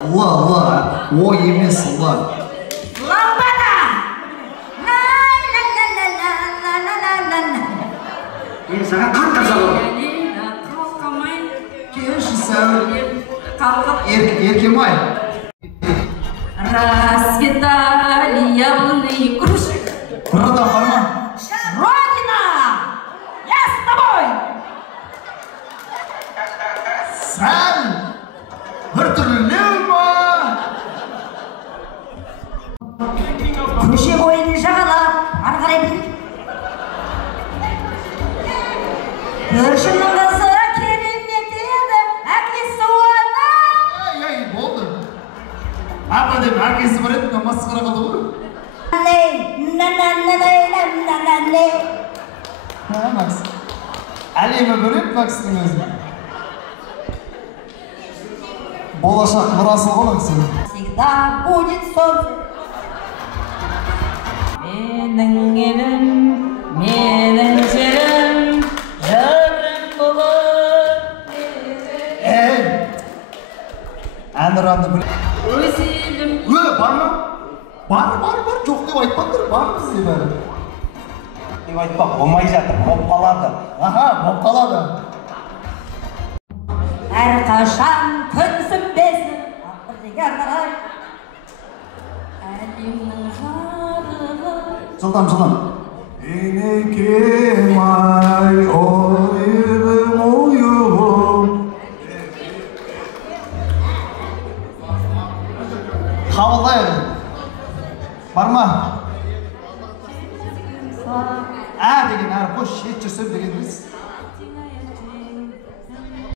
Allah Allah, o емес Allah. Лампада! Саған қатты жауап. Қалқамай. Келші сәуір. Қалқып. Еркемай. Расцветали яблони кружи. Burada var mı? Родина! Я с тобой! Sen bir türlü mi? Көше бойын жағалап, ары қарай бір. Көршінің қызы керемет еді, әкесі оны. Ай, болды. Апа деп әкесі бар еді, масқара қылды ғой. Макс. Әлемі көреді Макстың өзі. Болашақ мұрасы ғой Максың. Всегда будет солнце. Менің елім, менің жерім, жырым болып. Әнұранды біл. Өз елім. Бар ма? Бар, жоқ деп айтпаңдар, бар бізде бәрі. Деп айтпақ, болмай жатыр, болып қалады. Аха, болып қалады. Әрқашан күнсінбесін, ақырдегі қарай. Әлемнің жарығы. Жылдам. Енекем ай, ойығым ойығым. Қабылдайық. Бар ма? Деген әрі қош шет жүрсем деген біз.